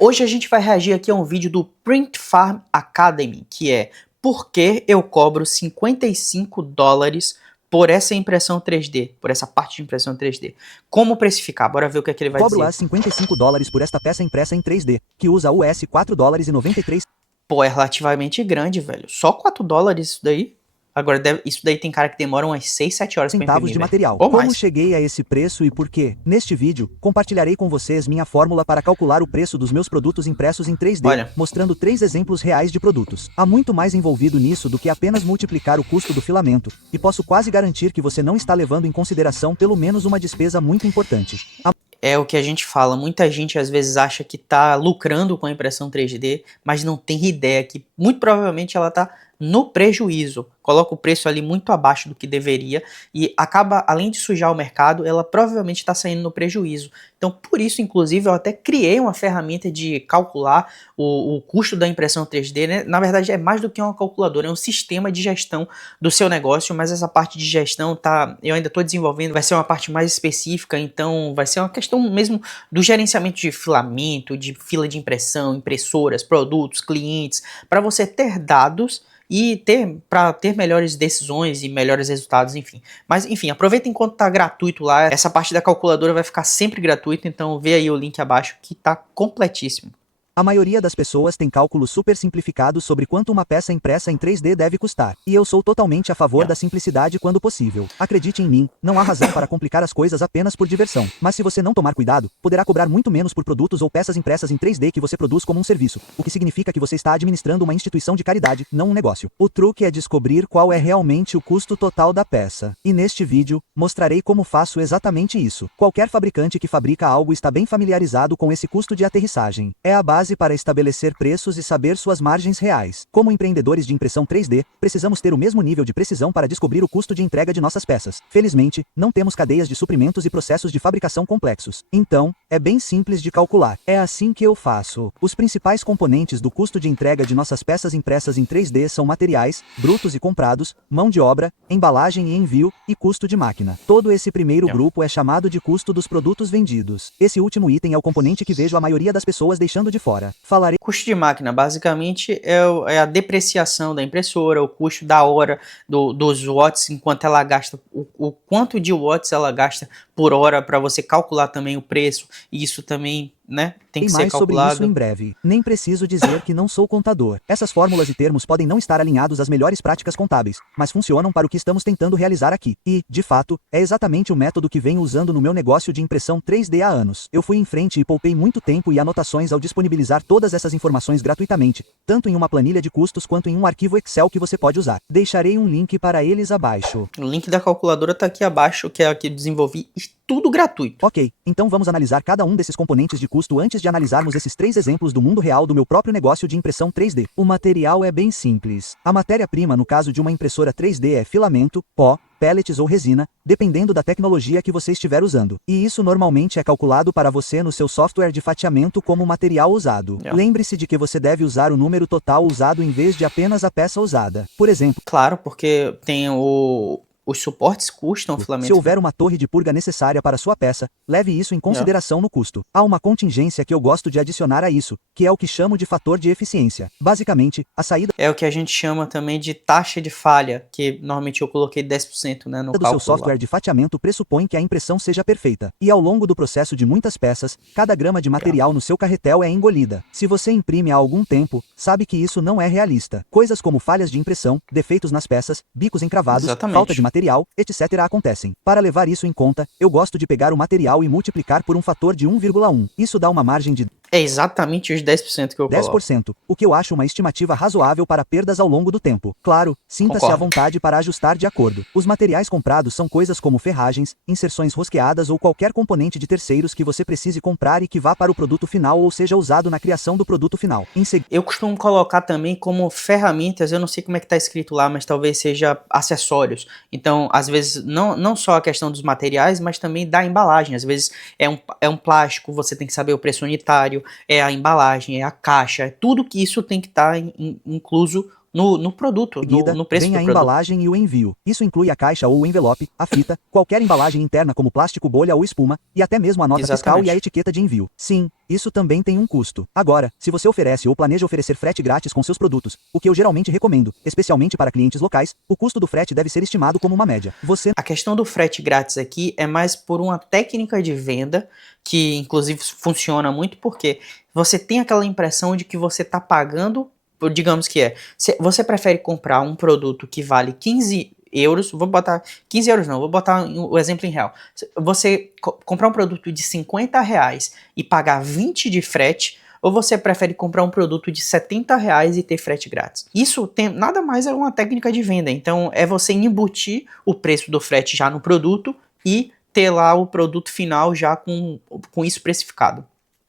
Hoje a gente vai reagir aqui a um vídeo do Print Farm Academy, que é por que eu cobro $55 por essa impressão 3D, por essa parte de impressão 3D. Como precificar? Bora ver o que é que ele vai Cobro dizer. lá $55 por esta peça impressa em 3D, que usa US $4,93. Pô, é relativamente grande, velho. Só $4 isso daí? Agora, isso daí tem cara que demora umas 6, 7 horas pra Centavos imprimir, de velho. material. Ou Como mais. cheguei a esse preço e por quê? Neste vídeo, compartilharei com vocês minha fórmula para calcular o preço dos meus produtos impressos em 3D, Olha, mostrando 3 exemplos reais de produtos. Há muito mais envolvido nisso do que apenas multiplicar o custo do filamento, e posso quase garantir que você não está levando em consideração pelo menos uma despesa muito importante. é o que a gente fala. Muita gente às vezes acha que tá lucrando com a impressão 3D, mas não tem ideia que muito provavelmente ela tá no prejuízo. Coloca o preço ali muito abaixo do que deveria e acaba, além de sujar o mercado, ela provavelmente está saindo no prejuízo. Então, por isso, inclusive, eu até criei uma ferramenta de calcular o custo da impressão 3D, né? Na verdade, é mais do que uma calculadora, é um sistema de gestão do seu negócio, mas essa parte de gestão eu ainda estou desenvolvendo, vai ser uma parte mais específica, então vai ser uma questão mesmo do gerenciamento de filamento, de fila de impressão, impressoras, produtos, clientes, para você ter dados e para ter melhores decisões e melhores resultados, enfim. Mas enfim, aproveita enquanto tá gratuito lá. Essa parte da calculadora vai ficar sempre gratuita, então vê aí o link abaixo que tá completíssimo. A maioria das pessoas tem cálculos super simplificados sobre quanto uma peça impressa em 3D deve custar, e eu sou totalmente a favor da simplicidade quando possível. Acredite em mim, não há razão para complicar as coisas apenas por diversão, mas se você não tomar cuidado, poderá cobrar muito menos por produtos ou peças impressas em 3D que você produz como um serviço, o que significa que você está administrando uma instituição de caridade, não um negócio. O truque é descobrir qual é realmente o custo total da peça, e neste vídeo, mostrarei como faço exatamente isso. Qualquer fabricante que fabrica algo está bem familiarizado com esse custo de aterrissagem. É a base para estabelecer preços e saber suas margens reais. Como empreendedores de impressão 3D, precisamos ter o mesmo nível de precisão para descobrir o custo de entrega de nossas peças. Felizmente, não temos cadeias de suprimentos e processos de fabricação complexos. Então, é bem simples de calcular. É assim que eu faço. Os principais componentes do custo de entrega de nossas peças impressas em 3D são materiais, brutos e comprados, mão de obra, embalagem e envio, e custo de máquina. Todo esse primeiro grupo é chamado de custo dos produtos vendidos. Esse último item é o componente que vejo a maioria das pessoas deixando de fora. Falarei. Custo de máquina, basicamente, é a depreciação da impressora, o custo da hora dos watts, enquanto ela gasta, o quanto de watts ela gasta por hora, para você calcular também o preço, e isso também, né, tem que ser Mais sobre calculado. isso em breve. Nem preciso dizer que não sou contador. Essas fórmulas e termos podem não estar alinhados às melhores práticas contábeis, mas funcionam para o que estamos tentando realizar aqui. E, de fato, é exatamente o método que venho usando no meu negócio de impressão 3D há anos. Eu fui em frente e poupei muito tempo e anotações ao disponibilizar todas essas informações gratuitamente, tanto em uma planilha de custos quanto em um arquivo Excel que você pode usar. Deixarei um link para eles abaixo. O link da calculadora tá aqui abaixo, que é a que eu desenvolvi, tudo gratuito. Ok, então vamos analisar cada um desses componentes de custo antes de analisarmos esses 3 exemplos do mundo real do meu próprio negócio de impressão 3D. O material é bem simples. A matéria-prima no caso de uma impressora 3D é filamento, pó, pellets ou resina, dependendo da tecnologia que você estiver usando. E isso normalmente é calculado para você no seu software de fatiamento como material usado. Lembre-se de que você deve usar o número total usado em vez de apenas a peça usada. Por exemplo, Claro, porque tem os suportes custam o filamento. se houver uma torre de purga necessária para sua peça, leve isso em consideração no custo. Há uma contingência que eu gosto de adicionar a isso, que é o que chamo de fator de eficiência. Basicamente, a saída é o que a gente chama também de taxa de falha, que normalmente eu coloquei 10%, né, no do cálculo seu software lá. de fatiamento pressupõe que a impressão seja perfeita, e ao longo do processo de muitas peças, cada grama de material no seu carretel é engolida. Se você imprime há algum tempo, sabe que isso não é realista. Coisas como falhas de impressão, defeitos nas peças, bicos encravados, falta de material, etc. acontecem. Para levar isso em conta, eu gosto de pegar o material e multiplicar por um fator de 1,1. Isso dá uma margem de É exatamente os 10% que eu coloco. 10%, o que eu acho uma estimativa razoável para perdas ao longo do tempo. Claro, sinta-se à vontade para ajustar de acordo. Os materiais comprados são coisas como ferragens, inserções rosqueadas ou qualquer componente de terceiros que você precise comprar e que vá para o produto final ou seja usado na criação do produto final. Eu costumo colocar também como ferramentas, eu não sei como é que está escrito lá, mas talvez seja acessórios. Então, às vezes, não só a questão dos materiais, mas também da embalagem. Às vezes é um plástico, você tem que saber o preço unitário, é a embalagem, é a caixa, é tudo que isso tem que estar incluso no produto, seguida, no preço vem do a produto. embalagem e o envio. Isso inclui a caixa ou o envelope, a fita, qualquer embalagem interna como plástico, bolha ou espuma, e até mesmo a nota fiscal e a Exatamente. etiqueta de envio. Sim, isso também tem um custo. Agora, se você oferece ou planeja oferecer frete grátis com seus produtos, o que eu geralmente recomendo, especialmente para clientes locais, o custo do frete deve ser estimado como uma média. Você A questão do frete grátis aqui é mais por uma técnica de venda, que inclusive funciona muito porque você tem aquela impressão de que você está pagando, digamos que você prefere comprar um produto que vale 15 euros, vou botar 15 euros não, vou botar o exemplo em real. Você comprar um produto de 50 reais e pagar 20 de frete, ou você prefere comprar um produto de 70 reais e ter frete grátis? Isso tem nada mais é uma técnica de venda. Então é você embutir o preço do frete já no produto e ter lá o produto final já com isso precificado.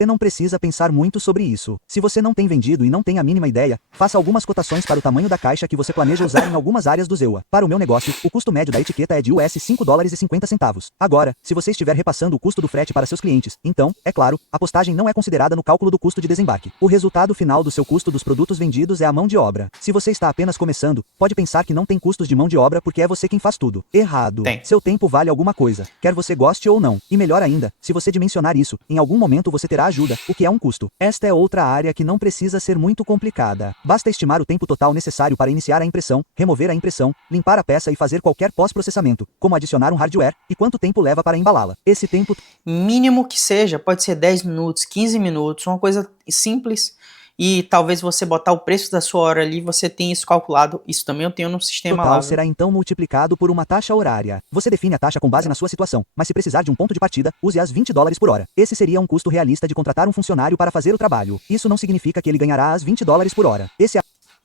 não precisa pensar muito sobre isso. Se você não tem vendido e não tem a mínima ideia, faça algumas cotações para o tamanho da caixa que você planeja usar em algumas áreas do ZEUA. Para o meu negócio, o custo médio da etiqueta é de US 5 dólares e 50 centavos. Agora, se você estiver repassando o custo do frete para seus clientes, então, é claro, a postagem não é considerada no cálculo do custo de desembarque. O resultado final do seu custo dos produtos vendidos é a mão de obra. Se você está apenas começando, pode pensar que não tem custos de mão de obra porque é você quem faz tudo. Errado. Tem. Seu tempo vale alguma coisa, quer você goste ou não. E melhor ainda, se você dimensionar isso, em algum momento você terá ajuda, o que é um custo. Esta é outra área que não precisa ser muito complicada. Basta estimar o tempo total necessário para iniciar a impressão, remover a impressão, limpar a peça e fazer qualquer pós-processamento, como adicionar um hardware, e quanto tempo leva para embalá-la. Esse tempo Mínimo que seja, pode ser 10 minutos, 15 minutos, uma coisa simples. E talvez você botar o preço da sua hora ali, você tenha isso calculado. Isso também eu tenho no sistema lá, total viu? será então multiplicado por uma taxa horária. Você define a taxa com base na sua situação, mas se precisar de um ponto de partida, use as 20 dólares por hora. Esse seria um custo realista de contratar um funcionário para fazer o trabalho. Isso não significa que ele ganhará as 20 dólares por hora.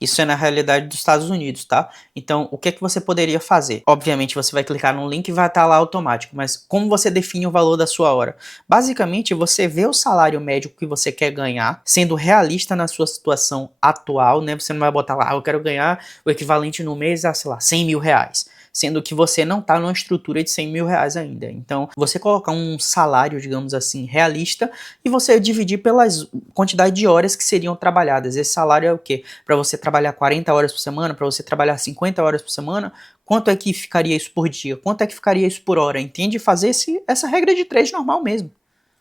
Isso é na realidade dos Estados Unidos, tá? Então, o que é que você poderia fazer? Obviamente, você vai clicar no link e vai estar lá automático, mas como você define o valor da sua hora? Basicamente, você vê o salário médio que você quer ganhar, sendo realista na sua situação atual, né? Você não vai botar lá, eu quero ganhar o equivalente no mês a, sei lá, 100 mil reais. Sendo que você não está numa estrutura de 100 mil reais ainda. Então, você colocar um salário, digamos assim, realista e você dividir pelas quantidade de horas que seriam trabalhadas. Esse salário é o quê? Para você trabalhar 40 horas por semana, para você trabalhar 50 horas por semana, quanto é que ficaria isso por dia? Quanto é que ficaria isso por hora? Entende? Fazer essa regra de 3 normal mesmo.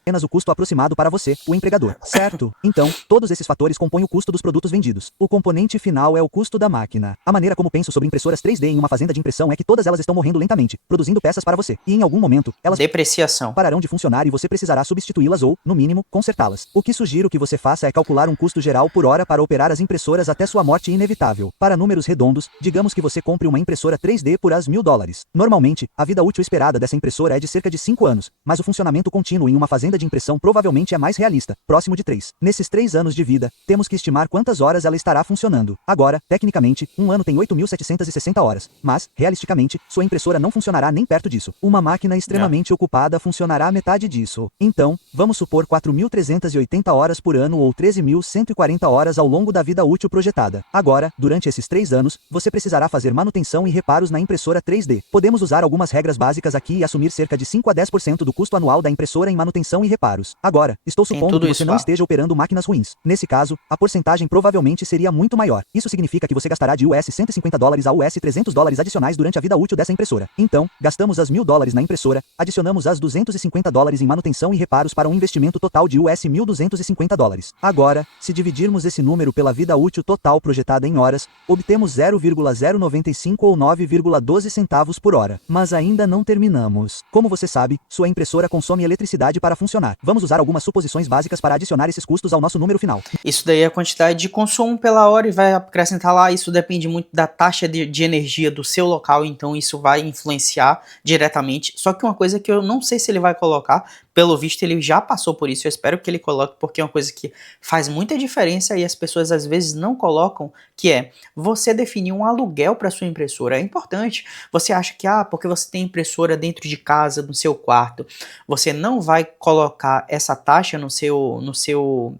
Apenas o custo aproximado para você, o empregador, certo? Então, todos esses fatores compõem o custo dos produtos vendidos. O componente final é o custo da máquina. A maneira como penso sobre impressoras 3D em uma fazenda de impressão é que todas elas estão morrendo lentamente, produzindo peças para você, e em algum momento, elas Depreciação. pararão de funcionar e você precisará substituí-las ou, no mínimo, consertá-las. O que sugiro que você faça é calcular um custo geral por hora para operar as impressoras até sua morte inevitável. Para números redondos, digamos que você compre uma impressora 3D por as 1.000 dólares. Normalmente, a vida útil esperada dessa impressora é de cerca de 5 anos, mas o funcionamento contínuo em uma fazenda de impressão provavelmente é mais realista, próximo de 3. Nesses 3 anos de vida, temos que estimar quantas horas ela estará funcionando. Agora, tecnicamente, um ano tem 8.760 horas, mas, realisticamente, sua impressora não funcionará nem perto disso. Uma máquina extremamente ocupada funcionará metade disso. Então, vamos supor 4.380 horas por ano ou 13.140 horas ao longo da vida útil projetada. Agora, durante esses 3 anos, você precisará fazer manutenção e reparos na impressora 3D. Podemos usar algumas regras básicas aqui e assumir cerca de 5 a 10% do custo anual da impressora em manutenção e reparos. Agora, estou supondo que você não esteja operando máquinas ruins. Nesse caso, a porcentagem provavelmente seria muito maior. Isso significa que você gastará de US 150 dólares a US 300 dólares adicionais durante a vida útil dessa impressora. Então, gastamos as 1.000 dólares na impressora, adicionamos as 250 dólares em manutenção e reparos para um investimento total de US 1.250 dólares. Agora, se dividirmos esse número pela vida útil total projetada em horas, obtemos 0,095 ou 9,12 centavos por hora. Mas ainda não terminamos. Como você sabe, sua impressora consome eletricidade para funcionar. Vamos usar algumas suposições básicas para adicionar esses custos ao nosso número final. Isso daí é a quantidade de consumo pela hora e vai acrescentar lá, isso depende muito da taxa de energia do seu local, então isso vai influenciar diretamente. Só que uma coisa que eu não sei se ele vai colocar, pelo visto ele já passou por isso, eu espero que ele coloque, porque é uma coisa que faz muita diferença e as pessoas às vezes não colocam, que é você definir um aluguel para sua impressora. É importante. Você acha que, porque você tem impressora dentro de casa, no seu quarto, você não vai colocar essa taxa no seu,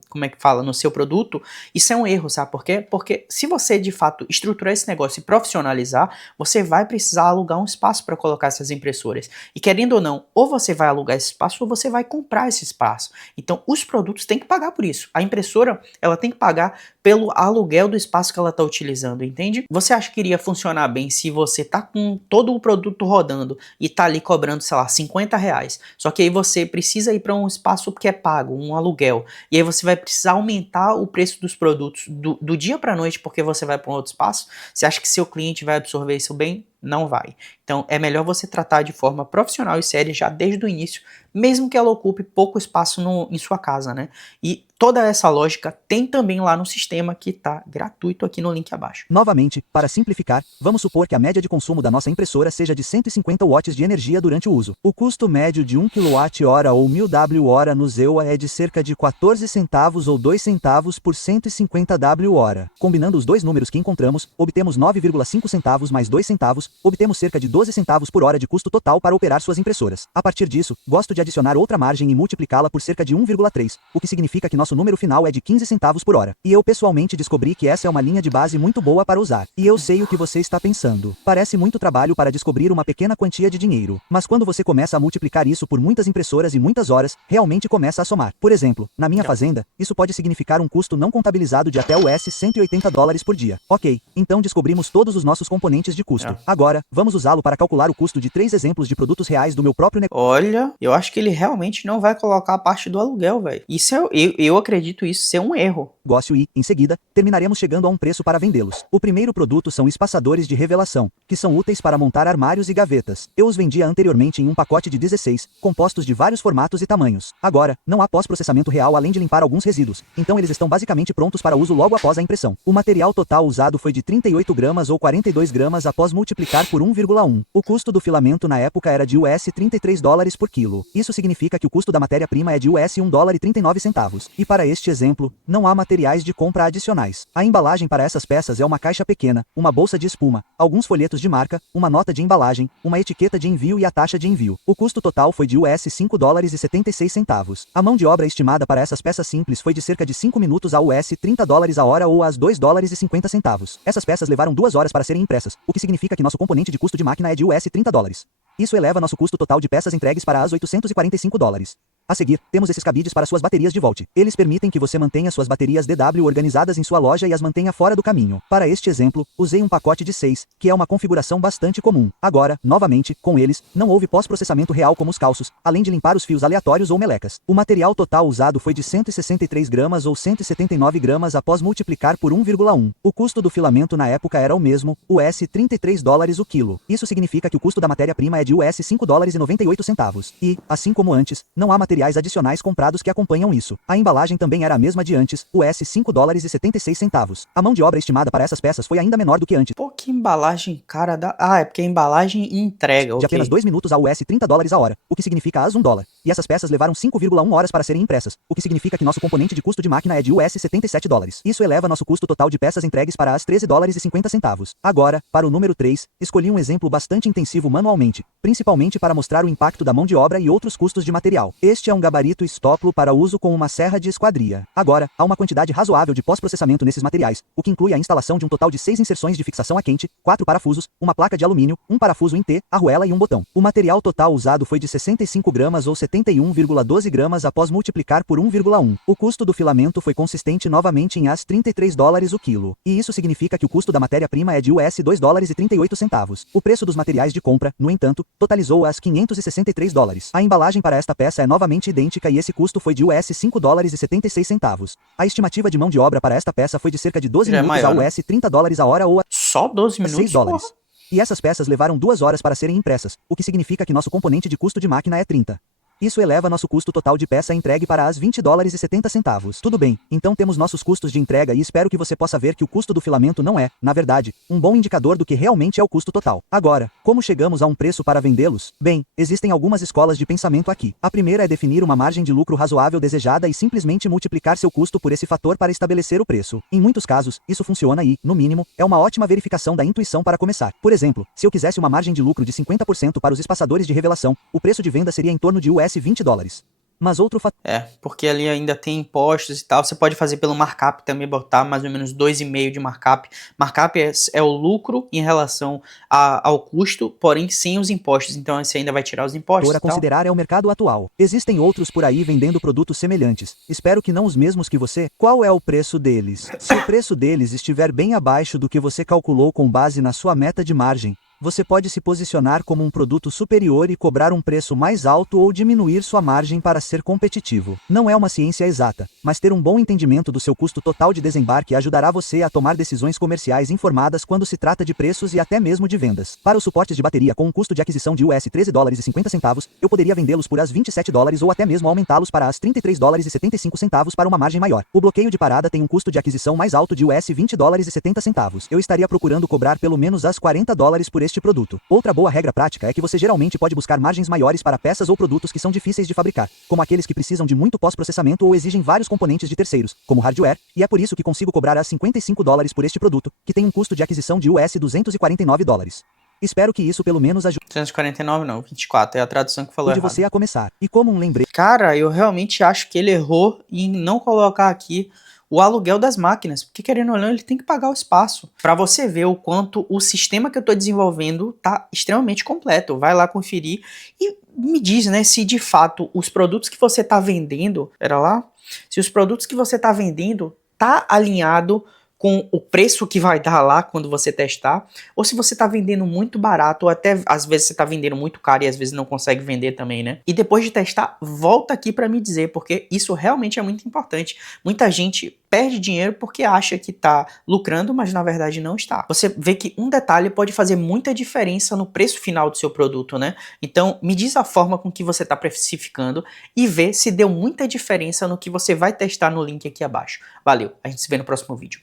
como é que fala, no seu produto, isso é um erro, sabe por quê? Porque se você de fato estruturar esse negócio e profissionalizar, você vai precisar alugar um espaço para colocar essas impressoras. E querendo ou não, ou você vai alugar esse espaço ou você você vai comprar esse espaço. Então, os produtos têm que pagar por isso. A impressora, ela tem que pagar pelo aluguel do espaço que ela está utilizando, entende? Você acha que iria funcionar bem se você tá com todo o produto rodando e tá ali cobrando, sei lá, R$ 50, só que aí você precisa ir para um espaço que é pago, um aluguel, e aí você vai precisar aumentar o preço dos produtos do dia para noite porque você vai para um outro espaço? Você acha que seu cliente vai absorver isso bem? Não vai. Então é melhor você tratar de forma profissional e séria já desde o início, mesmo que ela ocupe pouco espaço em sua casa, né? E toda essa lógica tem também lá no sistema que está gratuito aqui no link abaixo. Novamente, para simplificar, vamos supor que a média de consumo da nossa impressora seja de 150 watts de energia durante o uso. O custo médio de 1 kWh ou 1000 Wh no ZEUA é de cerca de 14 centavos ou 2 centavos por 150 Wh. Combinando os dois números que encontramos, obtemos 9,5 centavos mais 2 centavos, obtemos cerca de 12 centavos por hora de custo total para operar suas impressoras. A partir disso, gosto de adicionar outra margem e multiplicá-la por cerca de 1,3, o que significa que nosso número final é de 15 centavos por hora. E eu pessoalmente descobri que essa é uma linha de base muito boa para usar. E eu sei o que você está pensando. Parece muito trabalho para descobrir uma pequena quantia de dinheiro. Mas quando você começa a multiplicar isso por muitas impressoras e muitas horas, realmente começa a somar. Por exemplo, na minha fazenda, isso pode significar um custo não contabilizado de até US $180 por dia. Ok, então descobrimos todos os nossos componentes de custo. Agora, vamos usá-lo para calcular o custo de 3 exemplos de produtos reais do meu próprio negócio. Olha, eu acho que ele realmente não vai colocar a parte do aluguel, velho. Isso eu acredito isso ser um erro. E, em seguida, terminaremos chegando a um preço para vendê-los. O primeiro produto são espaçadores de revelação, que são úteis para montar armários e gavetas. Eu os vendia anteriormente em um pacote de 16, compostos de vários formatos e tamanhos. Agora, não há pós-processamento real além de limpar alguns resíduos, então eles estão basicamente prontos para uso logo após a impressão. O material total usado foi de 38 gramas ou 42 gramas após multiplicar por 1,1. O custo do filamento na época era de US $33 por quilo. Isso significa que o custo da matéria-prima é de US $1,39. E para este exemplo, não há materiais de compra adicionais. A embalagem para essas peças é uma caixa pequena, uma bolsa de espuma, alguns folhetos de marca, uma nota de embalagem, uma etiqueta de envio e a taxa de envio. O custo total foi de US $5,76. A mão de obra estimada para essas peças simples foi de cerca de 5 minutos a US $30 a hora ou às $2,50. Essas peças levaram 2 horas para serem impressas, o que significa que nosso componente de custo de máquina é de US $30. Isso eleva nosso custo total de peças entregues para as $845. A seguir, temos esses cabides para suas baterias de volta. Eles permitem que você mantenha suas baterias DW organizadas em sua loja e as mantenha fora do caminho. Para este exemplo, usei um pacote de 6, que é uma configuração bastante comum. Agora, novamente, com eles, não houve pós-processamento real como os calços, além de limpar os fios aleatórios ou melecas. O material total usado foi de 163 gramas ou 179 gramas após multiplicar por 1,1. O custo do filamento na época era o mesmo, US $33 o quilo. Isso significa que o custo da matéria-prima é de US $5,98. E, assim como antes, não há materiais adicionais comprados que acompanham isso. A embalagem também era a mesma de antes, US $5,76. A mão de obra estimada para essas peças foi ainda menor do que antes. Pô, que embalagem cara da... Ah, é porque a embalagem entrega, de apenas 2 minutos a US $30 a hora, o que significa as $1. E essas peças levaram 5,1 horas para serem impressas, o que significa que nosso componente de custo de máquina é de US $77. Isso eleva nosso custo total de peças entregues para as $13,50. Agora, para o número 3, escolhi um exemplo bastante intensivo manualmente, principalmente para mostrar o impacto da mão de obra e outros custos de material. Este é um gabarito estoplo para uso com uma serra de esquadria. Agora, há uma quantidade razoável de pós-processamento nesses materiais, o que inclui a instalação de um total de 6 inserções de fixação a quente, 4 parafusos, uma placa de alumínio, um parafuso em T, arruela e um botão. O material total usado foi de 65 gramas ou 71,12 gramas após multiplicar por 1,1. O custo do filamento foi consistente novamente em AS $33 o quilo. E isso significa que o custo da matéria-prima é de US $2,38. O preço dos materiais de compra, no entanto, totalizou AS $563. A embalagem para esta peça é novamente idêntica e esse custo foi de US $5,76. A estimativa de mão de obra para esta peça foi de cerca de 12 minutos a US $30 a hora ou a só 12 minutos, $6. E essas peças levaram 2 horas para serem impressas, o que significa que nosso componente de custo de máquina é 30. Isso eleva nosso custo total de peça entregue para as $20,70. Tudo bem, então temos nossos custos de entrega e espero que você possa ver que o custo do filamento não é, na verdade, um bom indicador do que realmente é o custo total. Agora, como chegamos a um preço para vendê-los? Bem, existem algumas escolas de pensamento aqui. A primeira é definir uma margem de lucro razoável desejada e simplesmente multiplicar seu custo por esse fator para estabelecer o preço. Em muitos casos, isso funciona e, no mínimo, é uma ótima verificação da intuição para começar. Por exemplo, se eu quisesse uma margem de lucro de 50% para os espaçadores de revelação, o preço de venda seria em torno de US $20. Mas outro fator Porque ali ainda tem impostos e tal. Você pode fazer pelo markup também, botar mais ou menos 2,5 de markup. Markup é o lucro em relação ao custo, porém sem os impostos. Então você ainda vai tirar os impostos a e tal. considerar é o mercado atual. Existem outros por aí vendendo produtos semelhantes. Espero que não os mesmos que você. Qual é o preço deles? Se o preço deles estiver bem abaixo do que você calculou com base na sua meta de margem, você pode se posicionar como um produto superior e cobrar um preço mais alto ou diminuir sua margem para ser competitivo. Não é uma ciência exata, mas ter um bom entendimento do seu custo total de desembarque ajudará você a tomar decisões comerciais informadas quando se trata de preços e até mesmo de vendas. Para os suportes de bateria com um custo de aquisição de US $13,50, eu poderia vendê-los por as $27 ou até mesmo aumentá-los para as $33,75 para uma margem maior. O bloqueio de parada tem um custo de aquisição mais alto de US $20,70. Eu estaria procurando cobrar pelo menos as $40 por este produto. Outra boa regra prática é que você geralmente pode buscar margens maiores para peças ou produtos que são difíceis de fabricar, como aqueles que precisam de muito pós-processamento ou exigem vários componentes de terceiros, como hardware, e é por isso que consigo cobrar as $55 por este produto, que tem um custo de aquisição de US $249. Espero que isso pelo menos ajude 249 não, 24, é a tradução que falou errado. você a começar. E como um lembrete, Cara, eu realmente acho que ele errou em não colocar aqui o aluguel das máquinas, porque querendo ou não, ele tem que pagar o espaço. Para você ver o quanto o sistema que eu estou desenvolvendo tá extremamente completo. Vai lá conferir e me diz, né, se de fato os produtos que você está vendendo, pera lá, se os produtos que você está vendendo tá alinhado com o preço que vai dar lá quando você testar, ou se você está vendendo muito barato, ou até às vezes você está vendendo muito caro e às vezes não consegue vender também, né? E depois de testar, volta aqui para me dizer, porque isso realmente é muito importante. Muita gente perde dinheiro porque acha que está lucrando, mas na verdade não está. Você vê que um detalhe pode fazer muita diferença no preço final do seu produto, né? Então, me diz a forma com que você está precificando e vê se deu muita diferença no que você vai testar no link aqui abaixo. Valeu, a gente se vê no próximo vídeo.